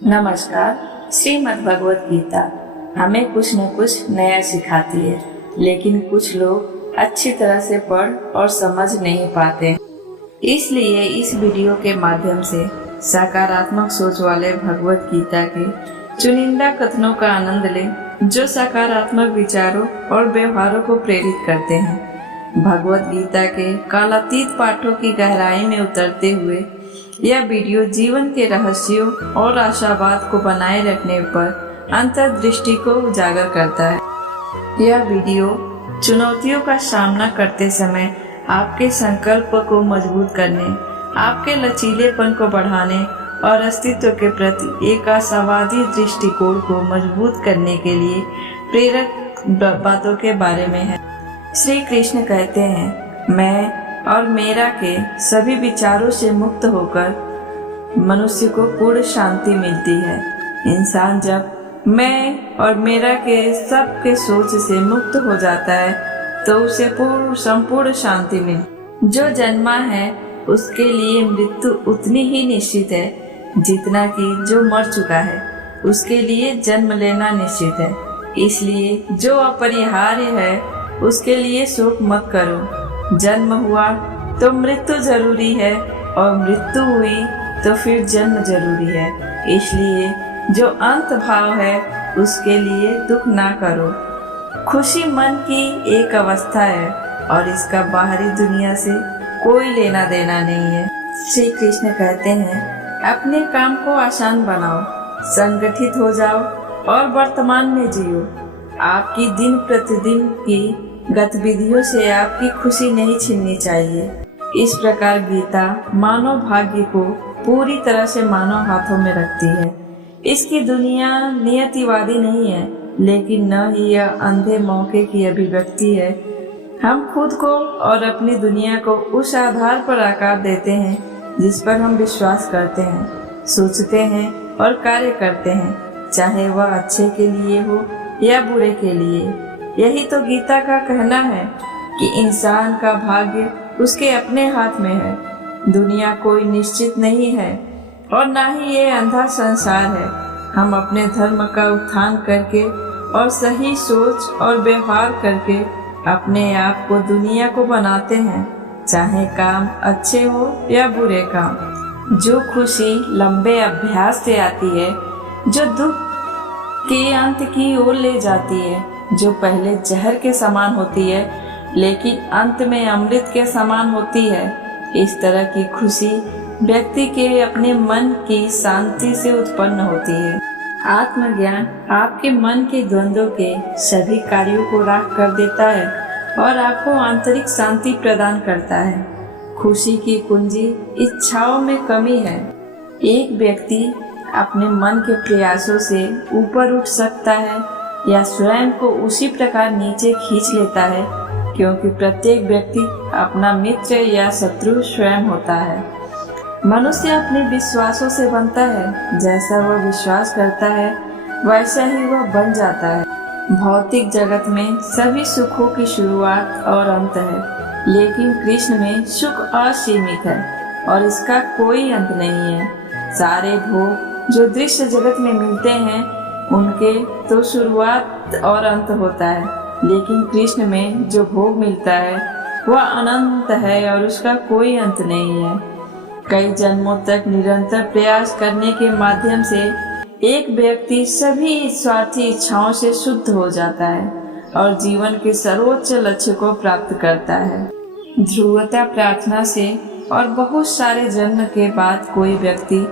नमस्कार। श्रीमद् भगवत गीता हमें कुछ न कुछ नया सिखाती है, लेकिन कुछ लोग अच्छी तरह से पढ़ और समझ नहीं पाते। इसलिए इस वीडियो के माध्यम से सकारात्मक सोच वाले भगवत गीता के चुनिंदा कथनों का आनंद लें, जो सकारात्मक विचारों और व्यवहारों को प्रेरित करते हैं। भगवत गीता के कालातीत पाठों की गहराई में उतरते हुए यह वीडियो जीवन के रहस्यों और आशावाद को बनाए रखने पर अंतर्दृष्टि को उजागर करता है। यह वीडियो चुनौतियों का सामना करते समय आपके संकल्प को मजबूत करने, आपके लचीलेपन को बढ़ाने और अस्तित्व के प्रति एक आशावादी दृष्टिकोण को मजबूत करने के लिए प्रेरक बातों के बारे में है। श्री कृष्ण कहते हैं, मैं और मेरा के सभी विचारों से मुक्त होकर मनुष्य को पूर्ण शांति मिलती है। इंसान जब मैं और मेरा के सब के सोच से मुक्त हो जाता है तो उसे संपूर्ण शांति मिलती। जो जन्मा है उसके लिए मृत्यु उतनी ही निश्चित है जितना कि जो मर चुका है उसके लिए जन्म लेना निश्चित है। इसलिए जो अपरिहार्य है उसके लिए शोक मत करो। जन्म हुआ तो मृत्यु जरूरी है और मृत्यु हुई तो फिर जन्म जरूरी है। इसलिए जो अंत भाव है उसके लिए दुख ना करो। खुशी मन की एक अवस्था है और इसका बाहरी दुनिया से कोई लेना देना नहीं है। श्री कृष्ण कहते हैं, अपने काम को आसान बनाओ, संगठित हो जाओ और वर्तमान में जियो। आपकी दिन प्रतिदिन की गतिविधियों से आपकी खुशी नहीं छीननी चाहिए। इस प्रकार गीता मानव भाग्य को पूरी तरह से मानव हाथों में रखती है। इसकी दुनिया नियतिवादी नहीं है, लेकिन न ही यह अंधे मौके की अभिव्यक्ति है। हम खुद को और अपनी दुनिया को उस आधार पर आकार देते हैं जिस पर हम विश्वास करते हैं, सोचते हैं और कार्य करते हैं, चाहे वह अच्छे के लिए हो या बुरे के लिए। यही तो गीता का कहना है कि इंसान का भाग्य उसके अपने हाथ में है। दुनिया कोई निश्चित नहीं है और ना ही ये अंधा संसार है। हम अपने धर्म का उत्थान करके और सही सोच और व्यवहार करके अपने आप को दुनिया को बनाते हैं, चाहे काम अच्छे हो या बुरे काम। जो खुशी लंबे अभ्यास से आती है, जो दुख के अंत की ओर ले जाती है, जो पहले जहर के समान होती है लेकिन अंत में अमृत के समान होती है, इस तरह की खुशी व्यक्ति के अपने मन की शांति से उत्पन्न होती है। आत्मज्ञान आपके मन के द्वंद्वों के सभी कार्यों को राख कर देता है और आपको आंतरिक शांति प्रदान करता है। खुशी की कुंजी इच्छाओं में कमी है। एक व्यक्ति अपने मन के प्रयासों से ऊपर उठ सकता है या स्वयं को उसी प्रकार नीचे खींच लेता है, क्योंकि प्रत्येक व्यक्ति अपना मित्र या शत्रु स्वयं होता है। मनुष्य अपने विश्वासों से बनता है। जैसा वह विश्वास करता है वैसा ही वह बन जाता है। भौतिक जगत में सभी सुखों की शुरुआत और अंत है, लेकिन कृष्ण में सुख असीमित है और इसका कोई अंत नहीं है। सारे भोग जो दृश्य जगत में मिलते हैं उनके तो शुरुआत और अंत होता है, लेकिन कृष्ण में जो भोग मिलता है वह अनंत है और उसका कोई अंत नहीं है। कई जन्मों तक निरंतर प्रयास करने के माध्यम से एक व्यक्ति सभी स्वार्थी इच्छाओं से शुद्ध हो जाता है और जीवन के सर्वोच्च लक्ष्य को प्राप्त करता है। ध्रुवता प्रार्थना से और बहुत सारे जन्म के बाद कोई व्यक्ति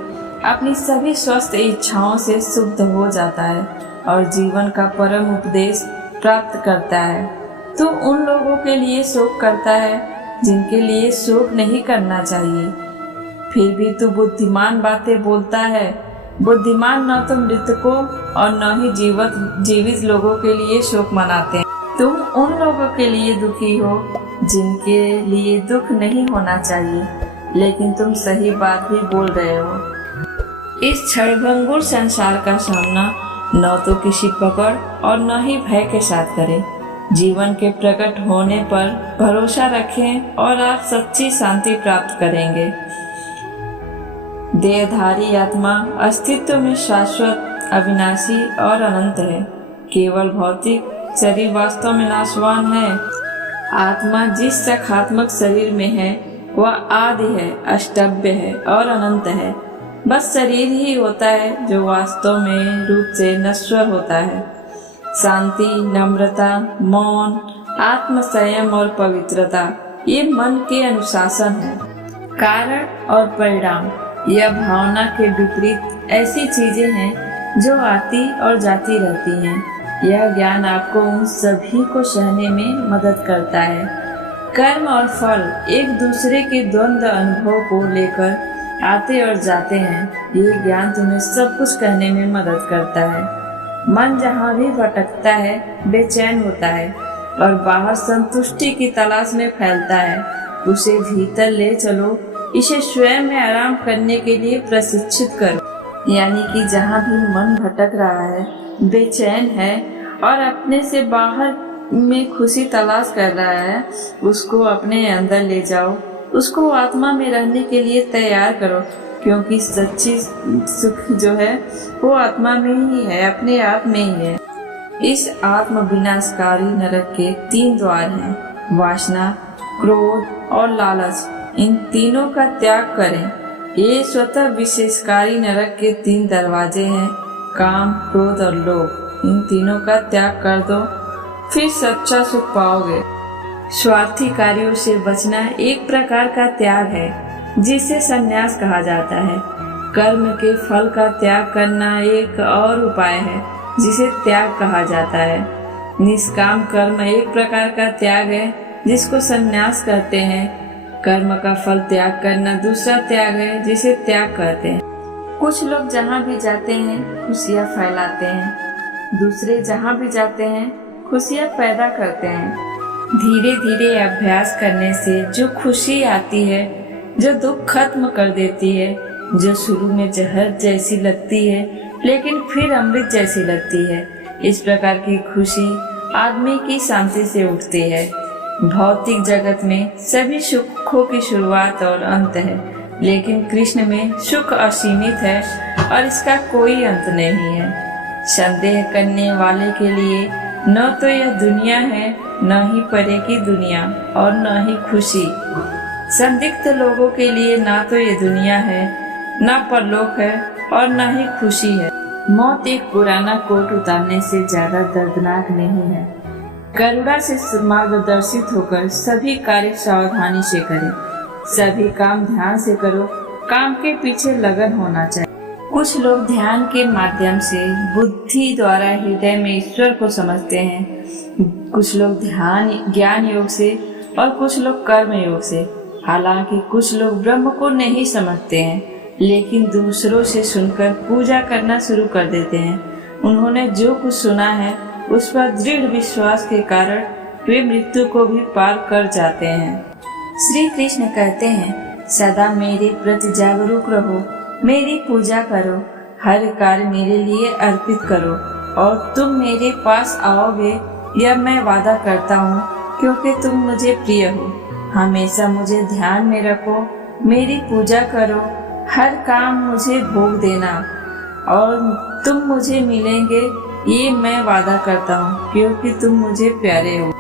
अपनी सभी स्वस्थ इच्छाओं से शुद्ध हो जाता है और जीवन का परम उपदेश प्राप्त करता है। तो उन लोगों के लिए शोक करता है जिनके लिए शोक नहीं करना चाहिए। फिर भी तू बुद्धिमान बातें बोलता है। बुद्धिमान न तो मृतकों और न ही जीवित लोगों के लिए शोक मनाते हैं। तुम उन लोगों के लिए दुखी हो जिनके लिए दुख नहीं होना चाहिए, लेकिन तुम सही बात ही बोल रहे हो। इस क्षणभंगुर संसार का सामना न तो किसी पकड़ और न ही भय के साथ करें। जीवन के प्रकट होने पर भरोसा रखें और आप सच्ची शांति प्राप्त करेंगे। देहधारी आत्मा अस्तित्व में शाश्वत, अविनाशी और अनंत है। केवल भौतिक शरीर वास्तव में नाशवान है। आत्मा जिस सखात्मक शरीर में है वह आदि है, अष्टभ्य है और अनंत है। बस शरीर ही होता है जो वास्तव में रूप से नश्वर होता है। शांति, नम्रता, मौन, आत्म संयम और पवित्रता ये मन के अनुशासन है। कारण और परिणाम यह भावना के विपरीत ऐसी चीजें हैं जो आती और जाती रहती हैं। यह ज्ञान आपको उन सभी को सहने में मदद करता है। कर्म और फल एक दूसरे के द्वंद्व अनुभव को लेकर आते और जाते हैं। ये ज्ञान तुम्हें सब कुछ कहने में मदद करता है। मन जहाँ भी भटकता है बेचैन होता है और बाहर संतुष्टि की तलाश में फैलता है। उसे भीतर ले चलो, इसे स्वयं में आराम करने के लिए प्रशिक्षित करो। यानी कि जहाँ भी मन भटक रहा है, बेचैन है और अपने से बाहर में खुशी तलाश कर रहा है, उसको अपने अंदर ले जाओ। उसको आत्मा में रहने के लिए तैयार करो, क्योंकि सच्ची सुख जो है वो आत्मा में ही है, अपने आप में ही है। इस आत्म विनाशकारी नरक के 3 द्वार हैं, वासना, क्रोध और लालच। इन तीनों का त्याग करें। ये स्वतः विशेषकारी नरक के 3 दरवाजे हैं, काम, क्रोध और लोभ। इन तीनों का त्याग कर दो, फिर सच्चा सुख पाओगे। स्वार्थी कार्यों से बचना एक प्रकार का त्याग है, जिसे संन्यास कहा जाता है। कर्म के फल का त्याग करना एक और उपाय है, जिसे त्याग कहा जाता है। निष्काम कर्म एक प्रकार का त्याग है, जिसको संन्यास कहते हैं। कर्म का फल त्याग करना दूसरा त्याग है, जिसे त्याग कहते हैं। कुछ लोग जहाँ भी जाते हैं खुशियाँ फैलाते हैं, दूसरे जहाँ भी जाते हैं खुशियाँ पैदा करते हैं। धीरे धीरे अभ्यास करने से जो खुशी आती है, जो दुख खत्म कर देती है, जो शुरू में जहर जैसी लगती है लेकिन फिर अमृत जैसी लगती है, इस प्रकार की खुशी आदमी की शांति से उठती है। भौतिक जगत में सभी सुखों की शुरुआत और अंत है, लेकिन कृष्ण में सुख असीमित है और इसका कोई अंत नहीं है। संदेह करने वाले के लिए न तो यह दुनिया है, न ही परे की दुनिया और न ही खुशी। संदिग्ध लोगों के लिए ना तो ये दुनिया है, न परलोक है और न ही खुशी है। मौत एक पुराना कोट उतारने से ज्यादा दर्दनाक नहीं है। करुणा से मार्गदर्शित होकर सभी कार्य सावधानी से करें। सभी काम ध्यान से करो। काम के पीछे लगन होना चाहिए। कुछ लोग ध्यान के माध्यम से बुद्धि द्वारा हृदय में ईश्वर को समझते हैं। कुछ लोग ध्यान ज्ञान योग से और कुछ लोग कर्म योग से। हालांकि कुछ लोग ब्रह्म को नहीं समझते हैं, लेकिन दूसरों से सुनकर पूजा करना शुरू कर देते हैं। उन्होंने जो कुछ सुना है उस पर दृढ़ विश्वास के कारण वे मृत्यु को भी पार कर जाते हैं। श्री कृष्ण कहते हैं, सदा मेरे प्रति जागरूक रहो, मेरी पूजा करो, हर कार्य मेरे लिए अर्पित करो और तुम मेरे पास आओगे, यह मैं वादा करता हूँ, क्योंकि तुम मुझे प्रिय हो। हमेशा मुझे ध्यान में रखो, मेरी पूजा करो, हर काम मुझे भोग देना और तुम मुझे मिलेंगे, ये मैं वादा करता हूँ, क्योंकि तुम मुझे प्यारे हो।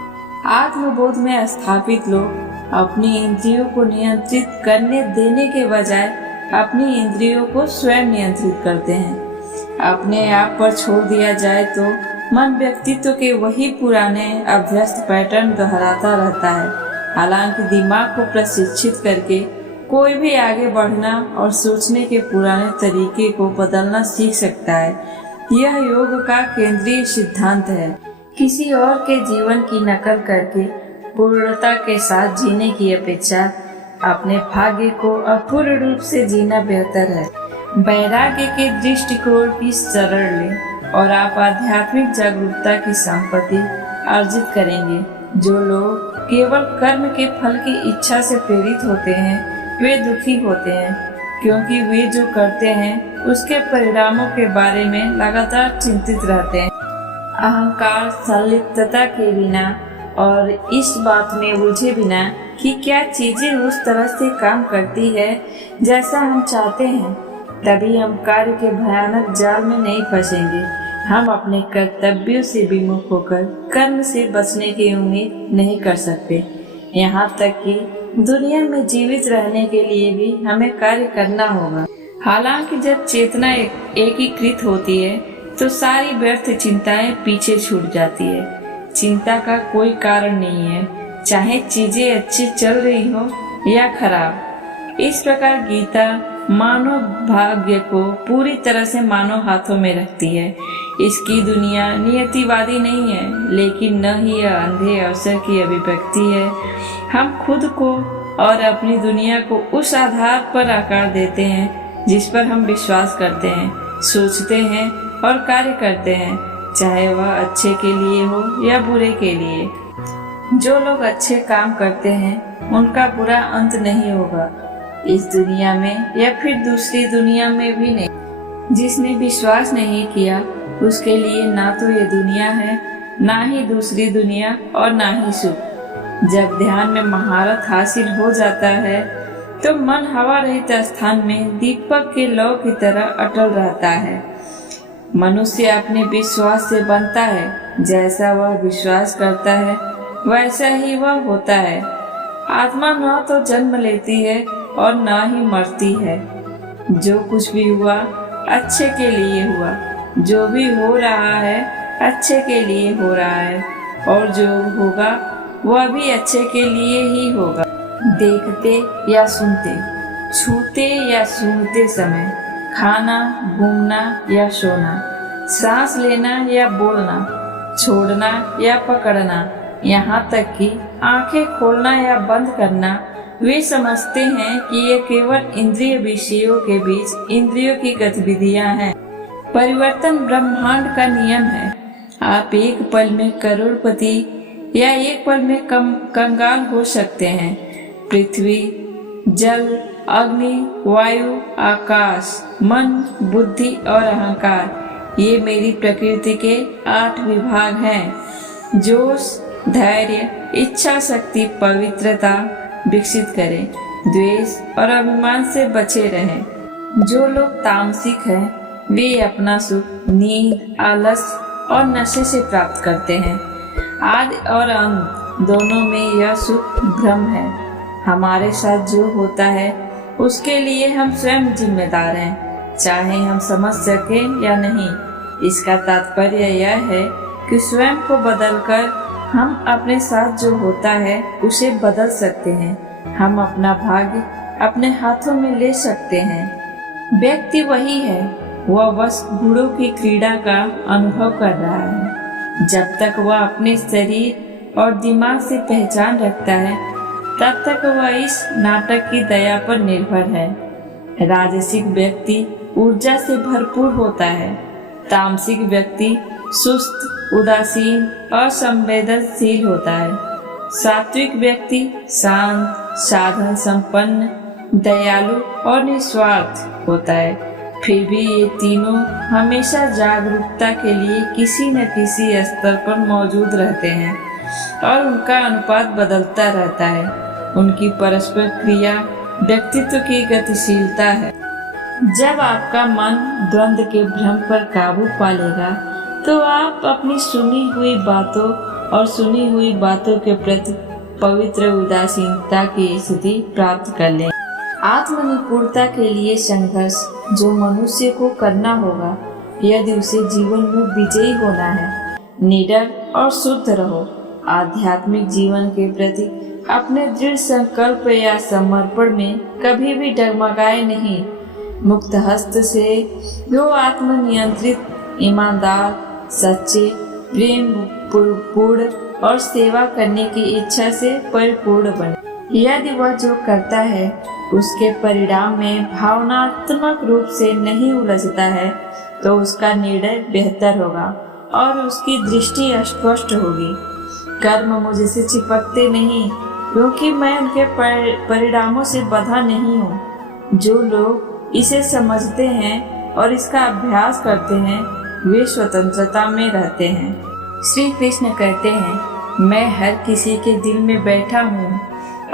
आत्मबोध में स्थापित लोग अपनी इंद्रियों को नियंत्रित करने देने के बजाय अपनी इंद्रियों को स्वयं नियंत्रित करते हैं। अपने आप पर छोड़ दिया जाए तो मन व्यक्तित्व के वही पुराने अभ्यस्त पैटर्न दोहराता रहता है। हालांकि दिमाग को प्रशिक्षित करके कोई भी आगे बढ़ना और सोचने के पुराने तरीके को बदलना सीख सकता है। यह योग का केंद्रीय सिद्धांत है। किसी और के जीवन की नकल करके पूर्णता के साथ जीने की अपेक्षा अपने भाग्य को अपूर्ण रूप से जीना बेहतर है। वैराग्य के दृष्टिकोण की शरण लें और आप आध्यात्मिक जागरूकता की संपत्ति अर्जित करेंगे। जो लोग केवल कर्म के फल की इच्छा से प्रेरित होते हैं वे दुखी होते हैं, क्योंकि वे जो करते हैं उसके परिणामों के बारे में लगातार चिंतित रहते हैं। अहंकार संलिप्तता के बिना और इस बात में उलझे बिना कि क्या चीजें उस तरह से काम करती है जैसा हम चाहते हैं, तभी हम कार्य के भयानक जाल में नहीं फंसेंगे। हम अपने कर्तव्यों से विमुख होकर कर्म से बचने की उम्मीद नहीं कर सकते। यहाँ तक कि दुनिया में जीवित रहने के लिए भी हमें कार्य करना होगा। हालांकि जब चेतना एकीकृत होती है तो सारी व्यर्थ चिंताएं पीछे छूट जाती है। चिंता का कोई कारण नहीं है, चाहे चीजें अच्छी चल रही हो या खराब। इस प्रकार गीता मानव भाग्य को पूरी तरह से मानव हाथों में रखती है। इसकी दुनिया नियतिवादी नहीं है, लेकिन न ही यह अंधे अवसर की अभिव्यक्ति है। हम खुद को और अपनी दुनिया को उस आधार पर आकार देते हैं जिस पर हम विश्वास करते हैं, सोचते हैं और कार्य करते हैं, चाहे वह अच्छे के लिए हो या बुरे के लिए। जो लोग अच्छे काम करते हैं उनका बुरा अंत नहीं होगा, इस दुनिया में या फिर दूसरी दुनिया में भी नहीं। जिसने विश्वास नहीं किया उसके लिए ना तो ये दुनिया है, ना ही दूसरी दुनिया और ना ही सुख। जब ध्यान में महारत हासिल हो जाता है तो मन हवा रहित स्थान में दीपक के लौ की तरह अटल रहता है। मनुष्य अपने विश्वास से बनता है, जैसा वह विश्वास करता है वैसा ही वह होता है। आत्मा न तो जन्म लेती है और न ही मरती है। जो कुछ भी हुआ अच्छे के लिए हुआ, जो भी हो रहा है अच्छे के लिए हो रहा है, और जो होगा वह भी अच्छे के लिए ही होगा। देखते या सुनते, छूते या सूंघते समय, खाना, घूमना या सोना, सांस लेना या बोलना, छोड़ना या पकड़ना, यहाँ तक कि आंखें खोलना या बंद करना, वे समझते हैं कि ये केवल इंद्रिय विषयों के बीच इंद्रियों की गतिविधियां हैं। परिवर्तन ब्रह्मांड का नियम है। आप एक पल में करोड़पति या एक पल में कंगाल हो सकते हैं। पृथ्वी, जल, अग्नि, वायु, आकाश, मन, बुद्धि और अहंकार, ये मेरी प्रकृति के 8 विभाग हैं। जोश, धैर्य, इच्छा शक्ति, पवित्रता विकसित करें, द्वेष और अभिमान से बचे रहें। जो लोग तामसिक हैं वे अपना सुख नींद, आलस और नशे से प्राप्त करते हैं। आदि और अंत दोनों में यह सुख भ्रम है। हमारे साथ जो होता है उसके लिए हम स्वयं जिम्मेदार हैं, चाहे हम समझ सकें या नहीं। इसका तात्पर्य यह है कि स्वयं को बदलकर हम अपने साथ जो होता है उसे बदल सकते हैं। हम अपना भाग्य अपने हाथों में ले सकते हैं। व्यक्ति वही है, वह बस गुणों की क्रीड़ा का अनुभव कर रहा है। जब तक वह अपने शरीर और दिमाग से पहचान रखता है तब तक वह इस नाटक की दया पर निर्भर है। राजसिक व्यक्ति ऊर्जा से भरपूर होता है, तामसिक व्यक्ति सुस्त, उदासीन और संवेदनशील होता है। सात्विक व्यक्ति शांत, साधन संपन्न, दयालु और निस्वार्थ होता है। फिर भी ये तीनों हमेशा जागरूकता के लिए किसी न किसी स्तर पर मौजूद रहते हैं और उनका अनुपात बदलता रहता है। उनकी परस्पर क्रिया व्यक्तित्व की गतिशीलता है। जब आपका मन द्वंद्व के भ्रम पर काबू पा लेगा तो आप अपनी सुनी हुई बातों और सुनी हुई बातों के प्रति पवित्र उदासीनता की स्थिति प्राप्त कर लें। आत्मनिपुणता के लिए संघर्ष जो मनुष्य को करना होगा यदि उसे जीवन में विजयी होना है। निडर और शुद्ध रहो। आध्यात्मिक जीवन के प्रति अपने दृढ़ संकल्प या समर्पण में कभी भी डगमगाए नहीं। मुक्त हस्त से जो आत्मनियंत्रित, ईमानदार, सच्चे, प्रेम पूर्ण और सेवा करने की इच्छा से परिपूर्ण बने। यदि वह जो करता है उसके परिणाम में भावनात्मक रूप से नहीं उलझता है तो उसका निर्णय बेहतर होगा और उसकी दृष्टि स्पष्ट होगी। कर्म मुझसे चिपकते नहीं क्योंकि मैं उनके परिणामों से बंधा नहीं हूँ। जो लोग इसे समझते हैं और इसका अभ्यास करते हैं वे स्वतंत्रता में रहते हैं। श्री कृष्ण कहते हैं, मैं हर किसी के दिल में बैठा हूँ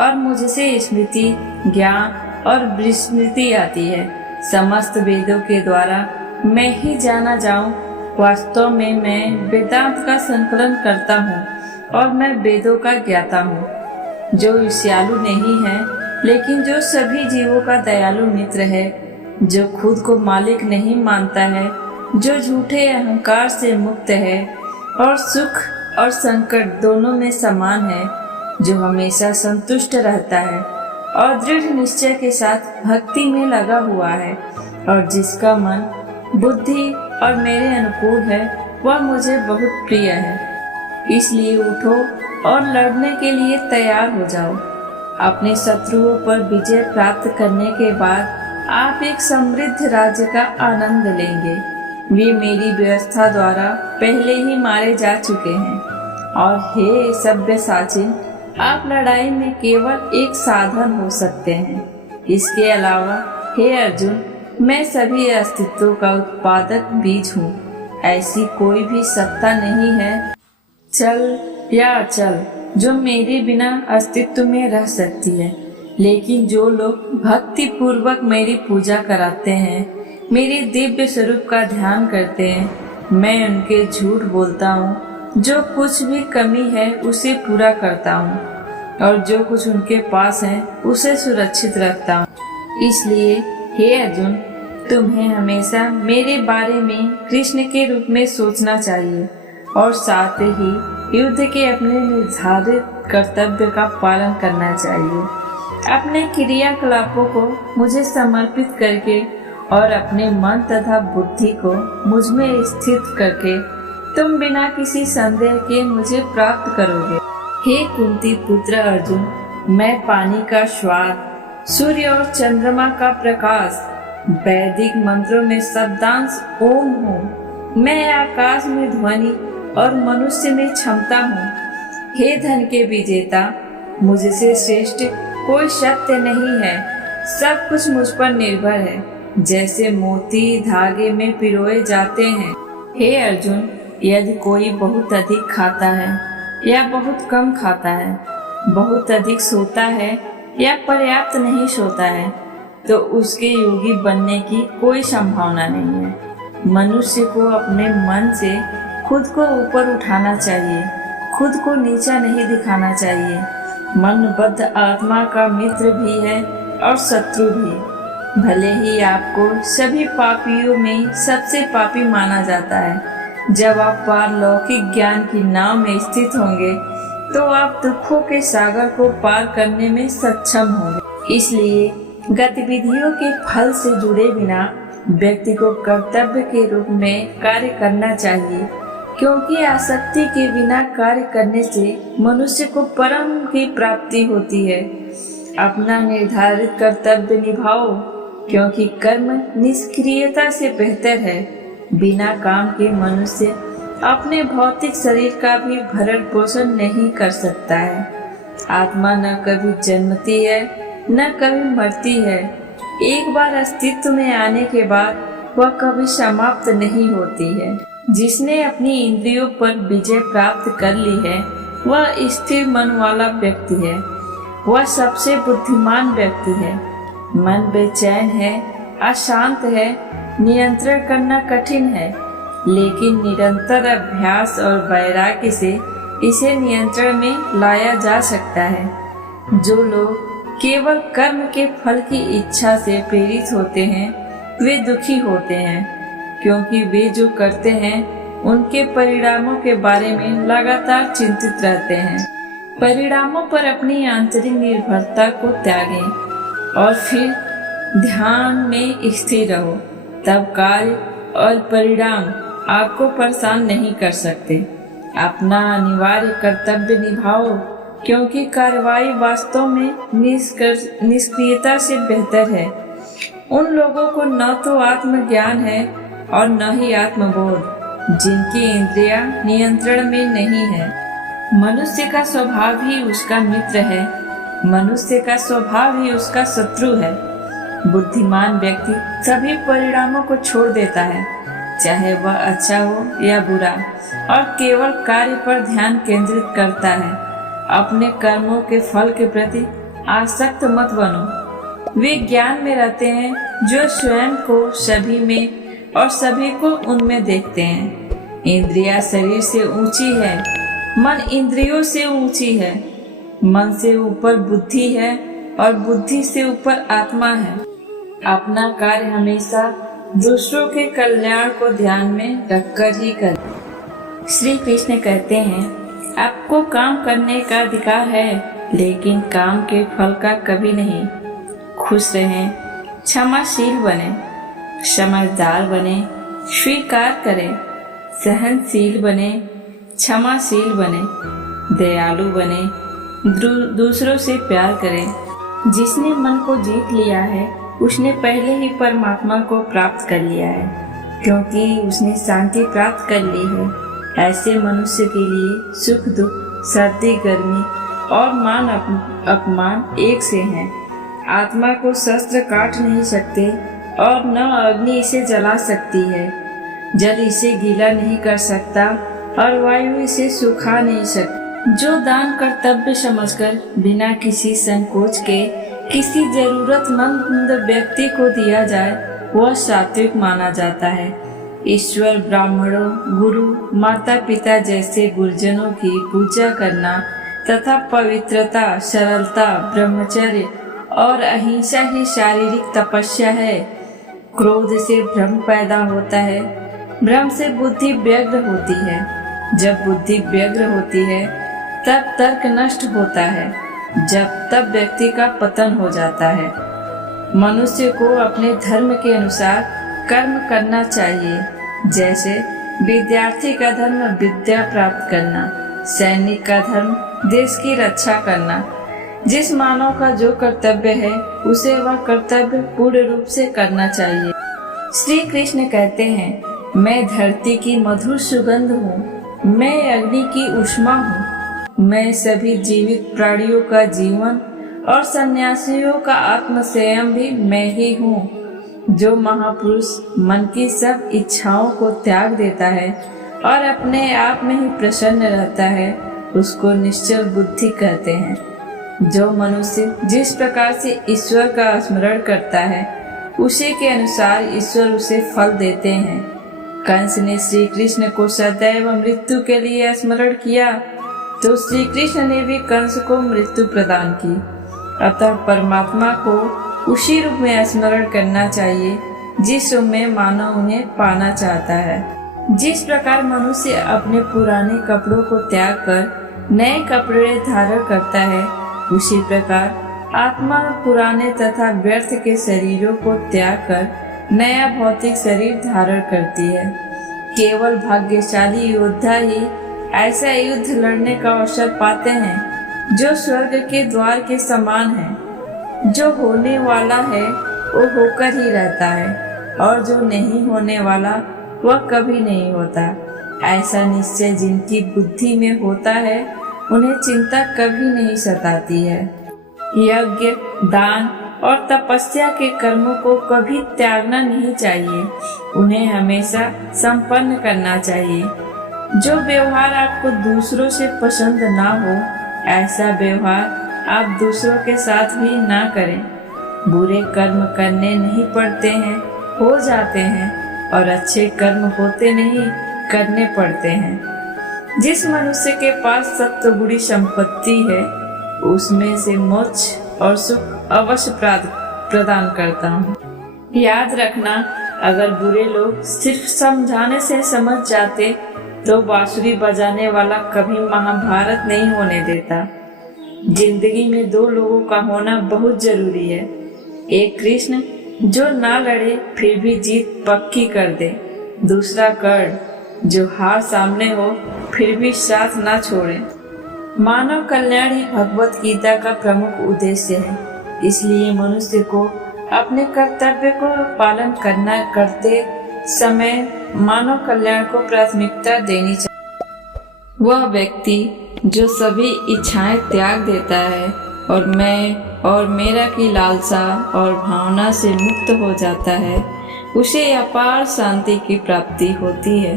और मुझसे स्मृति, ज्ञान और विस्मृति आती है। समस्त वेदों के द्वारा मैं ही जाना जाऊं। वास्तव में मैं वेदांत का संकलन करता हूँ और मैं वेदों का ज्ञाता हूँ, जो ईर्ष्यालु नहीं है लेकिन जो सभी जीवों का दयालु मित्र है, जो खुद को मालिक नहीं मानता है, जो झूठे अहंकार से मुक्त है और सुख और संकट दोनों में समान है, जो हमेशा संतुष्ट रहता है और दृढ़ निश्चय के साथ भक्ति में लगा हुआ है, और जिसका मन बुद्धि और मेरे अनुकूल है, वह मुझे बहुत प्रिय है। इसलिए उठो और लड़ने के लिए तैयार हो जाओ। अपने शत्रुओं पर विजय प्राप्त करने के बाद आप एक समृद्ध राज्य का आनंद लेंगे। वे मेरी व्यवस्था द्वारा पहले ही मारे जा चुके हैं। और हे सब्यसाची, आप लड़ाई में केवल एक साधन हो सकते हैं। इसके अलावा हे अर्जुन, मैं सभी अस्तित्वों का उत्पादक बीज हूँ। ऐसी कोई भी सत्ता नहीं है, चल या अचल, जो मेरे बिना अस्तित्व में रह सकती है। लेकिन जो लोग भक्ति पूर्वक मेरी पूजा कराते हैं, मेरे दिव्य स्वरूप का ध्यान करते हैं, मैं उनके झूठ बोलता हूँ। जो कुछ भी कमी है उसे पूरा करता हूँ, और जो कुछ उनके पास है उसे सुरक्षित रखता हूँ। इसलिए हे अर्जुन, तुम्हें हमेशा मेरे बारे में कृष्ण के रूप में सोचना चाहिए और साथ ही युद्ध के अपने निर्धारित कर्तव्य का पालन करना चाहिए। अपने क्रियाकलापों को मुझे समर्पित करके और अपने मन तथा बुद्धि को मुझ में स्थित करके तुम बिना किसी संदेह के मुझे प्राप्त करोगे। हे कुंती पुत्र अर्जुन, मैं पानी का स्वाद, सूर्य और चंद्रमा का प्रकाश, वैदिक मंत्रों में शब्दांश ओम हूँ। मैं आकाश में ध्वनि और मनुष्य में क्षमता हूँ। हे धन के विजेता, मुझसे श्रेष्ठ कोई सत्य नहीं है। सब कुछ मुझ पर निर्भर है, जैसे मोती धागे में पिरोए जाते हैं। हे अर्जुन, यदि कोई बहुत अधिक खाता है या बहुत कम खाता है, बहुत अधिक सोता है या पर्याप्त नहीं सोता है, तो उसके योगी बनने की कोई संभावना नहीं है। मनुष्य को अपने मन से खुद को ऊपर उठाना चाहिए, खुद को नीचा नहीं दिखाना चाहिए। मनबद्ध आत्मा का मित्र भी है और शत्रु भी। भले ही आपको सभी पापियों में सबसे पापी माना जाता है, जब आप पारलौकिक ज्ञान की नाव में स्थित होंगे तो आप दुखों के सागर को पार करने में सक्षम होंगे। इसलिए गतिविधियों के फल से जुड़े बिना व्यक्ति को कर्तव्य के रूप में कार्य करना चाहिए, क्योंकि आसक्ति के बिना कार्य करने से मनुष्य को परम की प्राप्ति होती है। अपना निर्धारित कर्तव्य निभाओ, क्योंकि कर्म निष्क्रियता से बेहतर है। बिना काम के मनुष्य अपने भौतिक शरीर का भी भरण पोषण नहीं कर सकता है। आत्मा न कभी जन्मती है न कभी मरती है। एक बार अस्तित्व में आने के बाद वह कभी समाप्त नहीं होती है। जिसने अपनी इंद्रियों पर विजय प्राप्त कर ली है वह स्थिर मन वाला व्यक्ति है। वह सबसे बुद्धिमान व्यक्ति है। मन बेचैन है, अशांत है, नियंत्रण करना कठिन है, लेकिन निरंतर अभ्यास और वैराग्य से इसे नियंत्रण में लाया जा सकता है। जो लोग केवल कर्म के फल की इच्छा से प्रेरित होते हैं वे दुखी होते हैं, क्योंकि वे जो करते हैं उनके परिणामों के बारे में लगातार चिंतित रहते हैं। परिणामों पर अपनी आंतरिक निर्भरता को त्यागें और फिर ध्यान में स्थिर रहो, तब कार्य और परिणाम आपको परेशान नहीं कर सकते। अपना अनिवार्य कर्तव्य निभाओ, क्योंकि कार्रवाई वास्तव में निष्क्रियता से बेहतर है। उन लोगों को न तो आत्मज्ञान है और न ही आत्मबोध, जिनकी इंद्रियां नियंत्रण में नहीं है। मनुष्य का स्वभाव ही उसका मित्र है, मनुष्य का स्वभाव ही उसका शत्रु है। बुद्धिमान व्यक्ति सभी परिणामों को छोड़ देता है, चाहे वह अच्छा हो या बुरा, और केवल कार्य पर ध्यान केंद्रित करता है। अपने कर्मों के फल के प्रति आसक्त मत बनो। वे ज्ञान में रहते हैं जो स्वयं को सभी में और सभी को उनमें देखते हैं। इंद्रियां शरीर से ऊंची है, मन इंद्रियों से ऊंची है, मन से ऊपर बुद्धि है और बुद्धि से ऊपर आत्मा है। अपना कार्य हमेशा दूसरों के कल्याण को ध्यान में रखकर ही करें। श्री कृष्ण कहते हैं, आपको काम करने का अधिकार है, लेकिन काम के फल का कभी नहीं। खुश रहें, क्षमाशील बने, समझदार बने, स्वीकार करें, सहनशील बने, क्षमाशील बने, दयालु बने, दूसरों से प्यार करें। जिसने मन को जीत लिया है उसने पहले ही परमात्मा को प्राप्त कर लिया है, क्योंकि उसने शांति प्राप्त कर ली है। ऐसे मनुष्य के लिए सुख दुख, सर्दी गर्मी और मान अपमान एक से हैं। आत्मा को शस्त्र काट नहीं सकते और न अग्नि इसे जला सकती है। जल इसे गीला नहीं कर सकता और वायु इसे सुखा नहीं सकती। जो दान कर्तव्य समझकर बिना किसी संकोच के किसी जरूरतमंद व्यक्ति को दिया जाए वह सात्विक माना जाता है। ईश्वर, ब्राह्मणों, गुरु, माता पिता जैसे गुरुजनों की पूजा करना तथा पवित्रता, सरलता, ब्रह्मचर्य और अहिंसा ही शारीरिक तपस्या है। क्रोध से भ्रम पैदा होता है, भ्रम से बुद्धि व्यग्र होती है। जब बुद्धि व्यग्र होती है तब तर्क नष्ट होता है, तब व्यक्ति का पतन हो जाता है। मनुष्य को अपने धर्म के अनुसार कर्म करना चाहिए। जैसे विद्यार्थी का धर्म विद्या प्राप्त करना, सैनिक का धर्म देश की रक्षा करना। जिस मानव का जो कर्तव्य है उसे वह कर्तव्य पूर्ण रूप से करना चाहिए। श्री कृष्ण कहते हैं, मैं धरती की मधुर सुगंध हूँ, मैं अग्नि की ऊष्मा हूँ, मैं सभी जीवित प्राणियों का जीवन और सन्यासियों का आत्म संयम भी मैं ही हूँ। जो महापुरुष मन की सब इच्छाओं को त्याग देता है और अपने आप में ही प्रसन्न रहता है उसको निश्चल बुद्धि कहते हैं। जो मनुष्य जिस प्रकार से ईश्वर का स्मरण करता है उसी के अनुसार ईश्वर उसे फल देते हैं। कंस ने श्री कृष्ण को सदैव मृत्यु के लिए स्मरण किया तो श्री कृष्ण ने भी कंस को मृत्यु प्रदान की। अतः परमात्मा को उसी रूप में स्मरण करना चाहिए जिस रूप में मानव उन्हें पाना चाहता है। जिस प्रकार मनुष्य अपने पुराने कपड़ों को त्याग कर नए कपड़े धारण करता है उसी प्रकार आत्मा पुराने तथा व्यर्थ के शरीरों को त्याग कर नया भौतिक शरीर धारण करती है। केवल भाग्यशाली योद्धा ही ऐसा युद्ध लड़ने का अवसर पाते हैं जो स्वर्ग के द्वार के समान है। जो होने वाला है वो होकर ही रहता है और जो नहीं होने वाला वह कभी नहीं होता। ऐसा निश्चय जिनकी बुद्धि में होता है उन्हें चिंता कभी नहीं सताती है। यज्ञ, दान और तपस्या के कर्मों को कभी त्यागना नहीं चाहिए, उन्हें हमेशा संपन्न करना चाहिए। जो व्यवहार आपको दूसरों से पसंद ना हो ऐसा व्यवहार आप दूसरों के साथ भी ना करें। बुरे कर्म करने नहीं पड़ते हैं, हो जाते हैं, और अच्छे कर्म होते नहीं, करने पड़ते हैं। जिस मनुष्य के पास सत्वगुणी संपत्ति है उसमें से मोक्ष और सुख अवश्य प्रदान करता हूँ। याद रखना, अगर बुरे लोग सिर्फ समझाने से समझ जाते तो बांसुरी बजाने वाला कभी महाभारत नहीं होने देता। जिंदगी में दो लोगों का होना बहुत जरूरी है। एक कृष्ण जो ना लड़े फिर भी जीत पक्की कर दे, दूसरा कर्ण जो हार सामने हो फिर भी साथ ना छोड़े। मानव कल्याण ही भगवत गीता का प्रमुख उद्देश्य है। इसलिए मनुष्य को अपने कर्तव्य को पालन करते समय मानव कल्याण को प्राथमिकता देनी चाहिए। वह व्यक्ति जो सभी इच्छाएं त्याग देता है और मैं और मेरा की लालसा और भावना से मुक्त हो जाता है उसे अपार शांति की प्राप्ति होती है।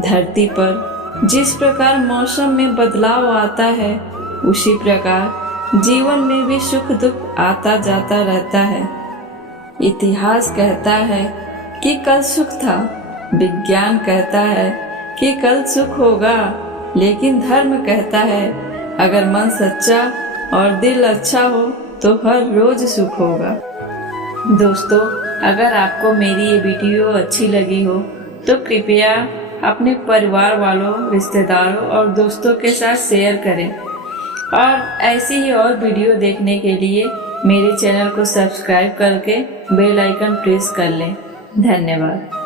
धरती पर जिस प्रकार मौसम में बदलाव आता है उसी प्रकार जीवन में भी सुख दुख आता जाता रहता है। इतिहास कहता है कि कल सुख था, विज्ञान कहता है कि कल सुख होगा, लेकिन धर्म कहता है अगर मन सच्चा और दिल अच्छा हो तो हर रोज सुख होगा। दोस्तों, अगर आपको मेरी ये वीडियो अच्छी लगी हो तो कृपया अपने परिवार वालों, रिश्तेदारों और दोस्तों के साथ शेयर करें और ऐसी ही और वीडियो देखने के लिए मेरे चैनल को सब्सक्राइब करके बेल आइकन प्रेस कर लें। धन्यवाद।